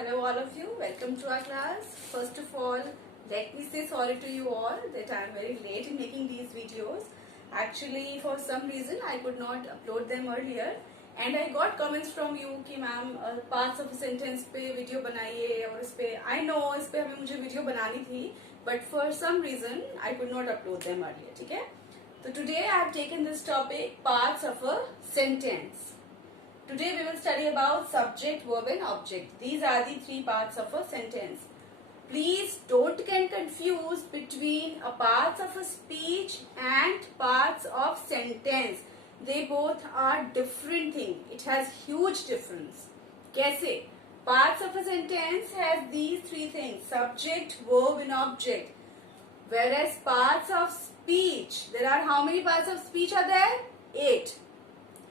Hello all of you, welcome to our class. First of all, let me say sorry to you all that I am very late in making these videos. Actually, for some reason I could not upload them earlier and I got comments from you कि ma'am parts of a sentence पे video बनाइए और इस पे I know इस पे हमें मुझे वीडियो बनानी थी but for some reason I could not upload them earlier. ठीक है? So today I have taken this topic parts of a sentence. Today we will study about subject, verb and object. These are the three parts of a sentence. Please don't get confused between a parts of a speech and parts of sentence. They both are different thing. It has huge difference. कैसे? Parts of a sentence has these three things: subject, verb and object. Whereas parts of speech, there are how many parts of speech are there? 8.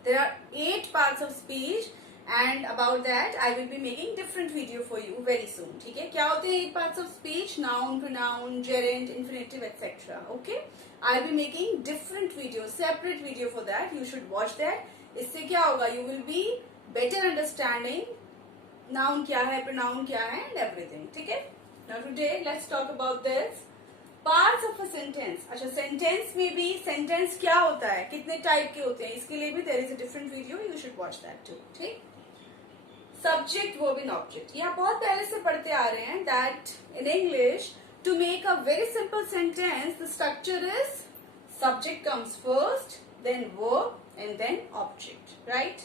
There are 8 parts of speech and about that I will be making different video for you very soon. ठीक है? क्या होते हैं 8 parts of speech? Noun, pronoun, gerund, infinitive, etc. Okay? I will be making different videos, separate video for that. You should watch that. इससे क्या होगा? You will be better understanding noun क्या है, pronoun क्या है and everything. ठीक है? Now today let's talk about this. Parts of a sentence. अच्छा, सेंटेंस में भी सेंटेंस क्या होता है, कितने टाइप के होते हैं, इसके लिए भी there is a different video, you should watch that too. ठीक. सब्जेक्ट, वर्ब एंड ऑब्जेक्ट, ये आप बहुत पहले से पढ़ते आ रहे हैं that in English to make a very simple sentence the structure is subject comes first, then verb and then object. Right.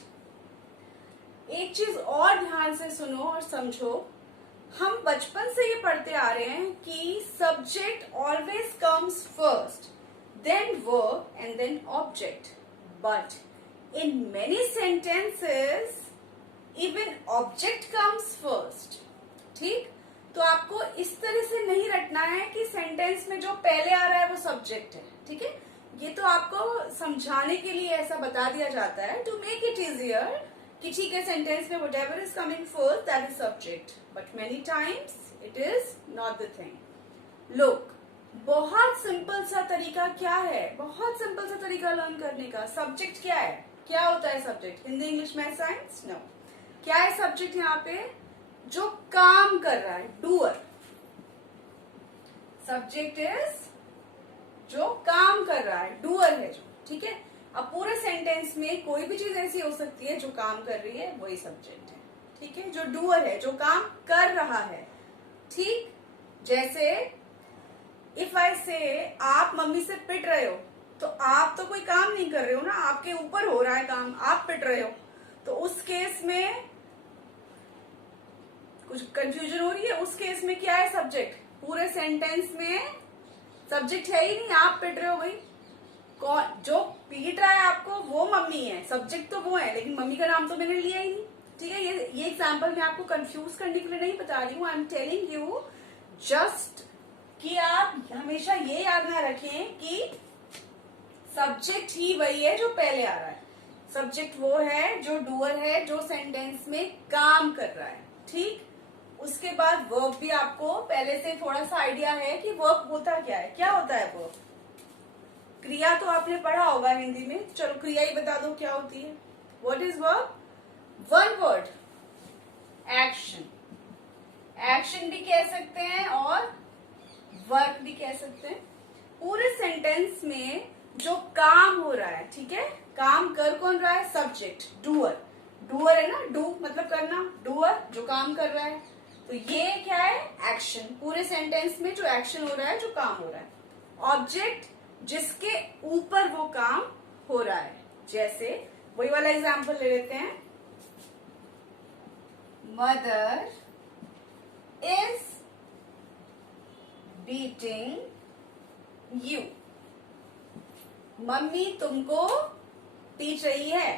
एक चीज और ध्यान से सुनो और समझो. हम बचपन से ये पढ़ते आ रहे हैं कि subject always comes first, then verb and then object. But in many sentences even object comes first. ठीक. तो आपको इस तरह से नहीं रटना है कि सेंटेंस में जो पहले आ रहा है वो सब्जेक्ट है. ठीक है. ये तो आपको समझाने के लिए ऐसा बता दिया जाता है टू मेक इट इजियर कि ठीक है, सेंटेंस में whatever is coming first that is subject, but many times it is not the thing. Look, बहुत सिंपल सा तरीका क्या है, बहुत सिंपल सा तरीका लर्न करने का. सब्जेक्ट क्या है, क्या होता है subject? Hindi, English, math, science? No. क्या है सब्जेक्ट? यहाँ पे जो काम कर रहा है, डूअर. सब्जेक्ट इज जो काम कर रहा है, डूअर है जो. ठीक है. अब पूरे सेंटेंस में कोई भी चीज ऐसी हो सकती है जो काम कर रही है, वही सब्जेक्ट है. ठीक है. जो डूअर है, जो काम कर रहा है. ठीक. जैसे इफ आई से आप मम्मी से पिट रहे हो, तो आप तो कोई काम नहीं कर रहे हो ना, आपके ऊपर हो रहा है काम, आप पिट रहे हो. तो उस केस में कुछ कंफ्यूजन हो रही है. उस केस में क्या है सब्जेक्ट? पूरे सेंटेंस में सब्जेक्ट है ही नहीं, आप पिट रहे हो. भाई कौन जो पीट रहा है आपको, वो मम्मी है. सब्जेक्ट तो वो है, लेकिन मम्मी का नाम तो मैंने लिया ही नहीं. ठीक है. ये एग्जांपल मैं आपको कंफ्यूज करने के लिए नहीं बता रही हूँ. I am telling you just कि आप हमेशा ये याद ना रखें कि सब्जेक्ट ही वही है जो पहले आ रहा है. सब्जेक्ट वो है जो डूअर है, जो सेंटेंस में काम कर रहा है. ठीक. उसके बाद वर्ब भी आपको पहले से थोड़ा सा आइडिया है कि वर्ब होता क्या है. क्या होता है वर्ब? क्रिया तो आपने पढ़ा होगा हिंदी में. चलो क्रिया ही बता दो क्या होती है. What is verb? One word, action. Action भी कह सकते हैं और वर्क भी कह सकते हैं. पूरे सेंटेंस में जो काम हो रहा है, ठीक है, काम कर कौन रहा है? Subject, doer. डूअर है ना, डू मतलब करना, डूअर जो काम कर रहा है. तो ये क्या है? एक्शन. पूरे सेंटेंस में जो एक्शन हो रहा है, जो काम हो रहा है. ऑब्जेक्ट जिसके ऊपर वो काम हो रहा है. जैसे वही वाला एग्जाम्पल ले लेते हैं. Mother is beating you. Mummy तुमको पीट रही है.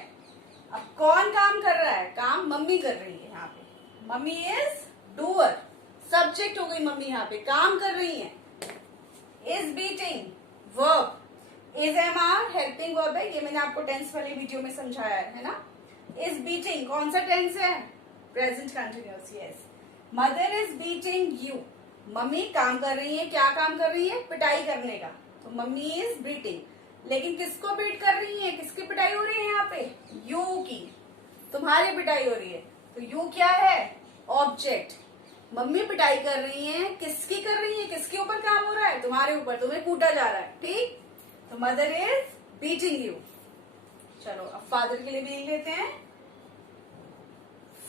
अब कौन काम कर रहा है? काम मम्मी कर रही है. यहाँ पे मम्मी इज डूअर, सब्जेक्ट हो गई मम्मी, यहाँ पे काम कर रही है. Is beating verb, is am are helping verb है. ये मैंने आपको टेंस वाली वीडियो में समझाया है ना. इज बीटिंग कौन सा टेंस है? Present continuous. Yes. Mother is beating you. Mummy काम कर रही है. क्या काम कर रही है? पिटाई करने का. तो मम्मी इज बीटिंग. लेकिन किसको बीट कर रही है? किसकी पिटाई हो रही है यहाँ पे? यू की. तुम्हारी पिटाई हो रही है. तो यू क्या है? ऑब्जेक्ट। मम्मी पिटाई कर रही है, किसकी कर रही है, किसके ऊपर काम हो रहा है, तुम्हारे ऊपर, तुम्हें कूटा जा रहा है, ठीक। तो मदर इज बीटिंग यू। चलो अब फादर के लिए भी लिख लेते हैं।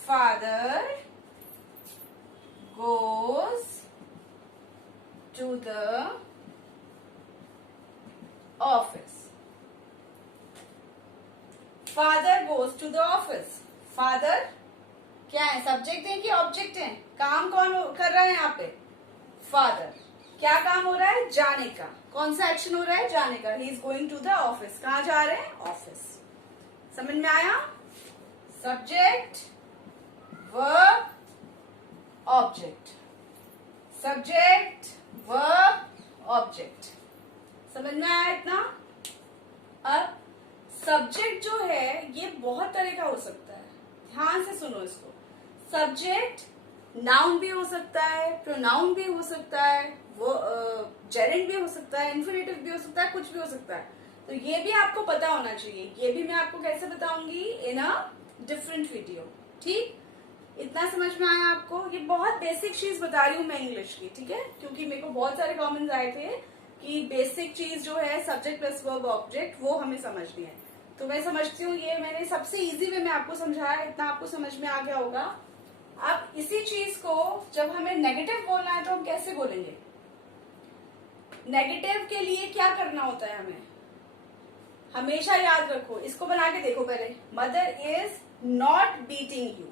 Father goes to the office. Father goes to the office. Father क्या है, सब्जेक्ट है कि ऑब्जेक्ट है? काम कौन कर रहा है यहाँ पे? फादर। क्या काम हो रहा है? जाने का। कौन सा एक्शन हो रहा है? जाने का। He is going to the office. कहाँ जा रहे हैं? ऑफिस। समझ में आया? Subject, verb, object. Subject, verb, object. समझ में आया इतना? अब सब्जेक्ट जो है ये बहुत तरह का हो सकता है, ध्यान से सुनो इसको। सब्जेक्ट नाउन भी हो सकता है, प्रोनाउन भी हो सकता है, वो जेरेंड भी हो सकता है, इन्फिनेटिव भी हो सकता है, कुछ भी हो सकता है। तो ये भी आपको पता होना चाहिए। ये भी मैं आपको कैसे बताऊंगी? इन अ डिफरेंट वीडियो, ठीक। इतना समझ में आया आपको? ये बहुत बेसिक चीज बता रही हूँ मैं इंग्लिश की, ठीक है, क्योंकि मेरे को बहुत सारे कमेंट्स आए थे कि बेसिक चीज जो है सब्जेक्ट प्लस वर्ब ऑब्जेक्ट, वो हमें समझनी है। तो मैं समझती हूँ ये मैंने सबसे इजी वे में आपको समझाया, इतना आपको समझ में आ गया होगा। अब इसी चीज को जब हमें नेगेटिव बोलना है तो हम कैसे बोलेंगे? नेगेटिव के लिए क्या करना होता है हमें? हमेशा याद रखो, इसको बना के देखो पहले। Mother is not beating you,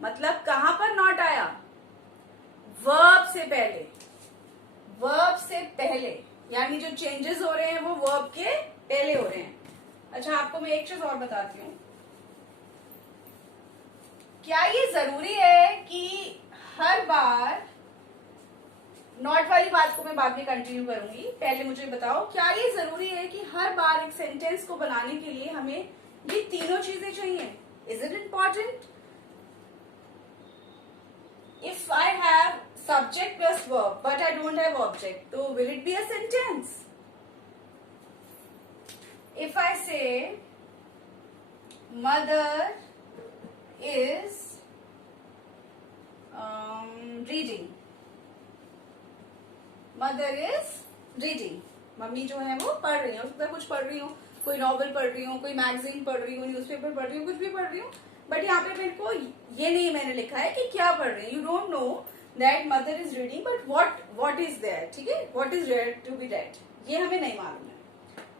मतलब कहां पर नॉट आया? वर्ब से पहले। वर्ब से पहले, यानी जो चेंजेस हो रहे हैं वो वर्ब के पहले हो रहे हैं। अच्छा, आपको मैं एक चीज और बताती हूँ। क्या ये जरूरी है कि हर बार, नॉट वाली बात को मैं बाद में कंटिन्यू करूंगी, पहले मुझे बताओ, क्या ये जरूरी है कि हर बार एक सेंटेंस को बनाने के लिए हमें ये तीनों चीजें चाहिए? Is it important? If I have subject plus verb but I don't have object, so will it be a sentence? If I say mother is reading, mother is reading, mummy जो है वो पढ़ रही है, हो सकता है कुछ पढ़ रही हूँ, कोई नॉवल पढ़ रही हूँ, कोई मैगजीन पढ़ रही हूँ, न्यूज़पेपर पढ़ रही हूँ, कुछ भी पढ़ रही हूँ, बट यहाँ पे मेरे को ये नहीं मैंने लिखा है कि क्या पढ़ रही है। You don't know that mother is reading, but what is there, ठीक है, what is read to be read, ये हमें नहीं मालूम है।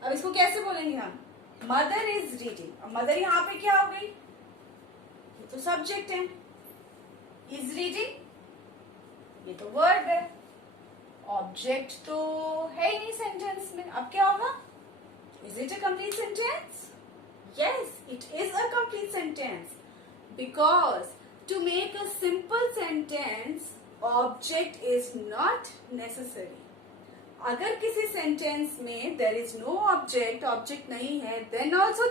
अब इसको कैसे बोलेंगे हम? Mother is reading. अब मदर यहाँ पे क्या हो गई? ये तो सब्जेक्ट है, इज रीडिंग ये तो वर्ब है, ऑब्जेक्ट तो है ही नहीं सेंटेंस में। अब क्या होगा? Is it a complete sentence? Yes, it is a complete sentence because to make a simple sentence, object is not necessary. अगर किसी सेंटेंस में there is no object, object नहीं है, then also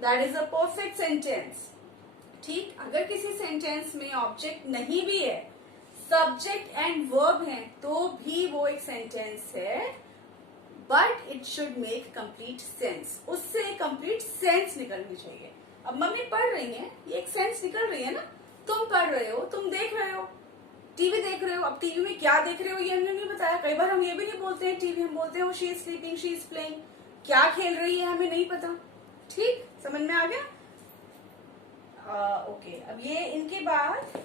that is a perfect sentence. ठीक, अगर किसी sentence में object नहीं भी है, सब्जेक्ट एंड वर्ब है, तो भी वो एक सेंटेंस है, but it should make complete sense. उससे कंप्लीट सेंस निकलनी चाहिए। अब मम्मी पढ़ रही है, ये एक सेंस निकल रही है ना, तुम पढ़ रहे हो, तुम देख रहे हो, टीवी देख रहे हो। अब टीवी में क्या देख रहे हो ये हमने नहीं बताया। कई बार हम ये भी नहीं बोलते हैं टीवी, हम बोलते हैं वो she is sleeping, she is playing. क्या खेल रही है हमें नहीं पता। ठीक, समझ में आ गया? ओके, अब ये इनके बाद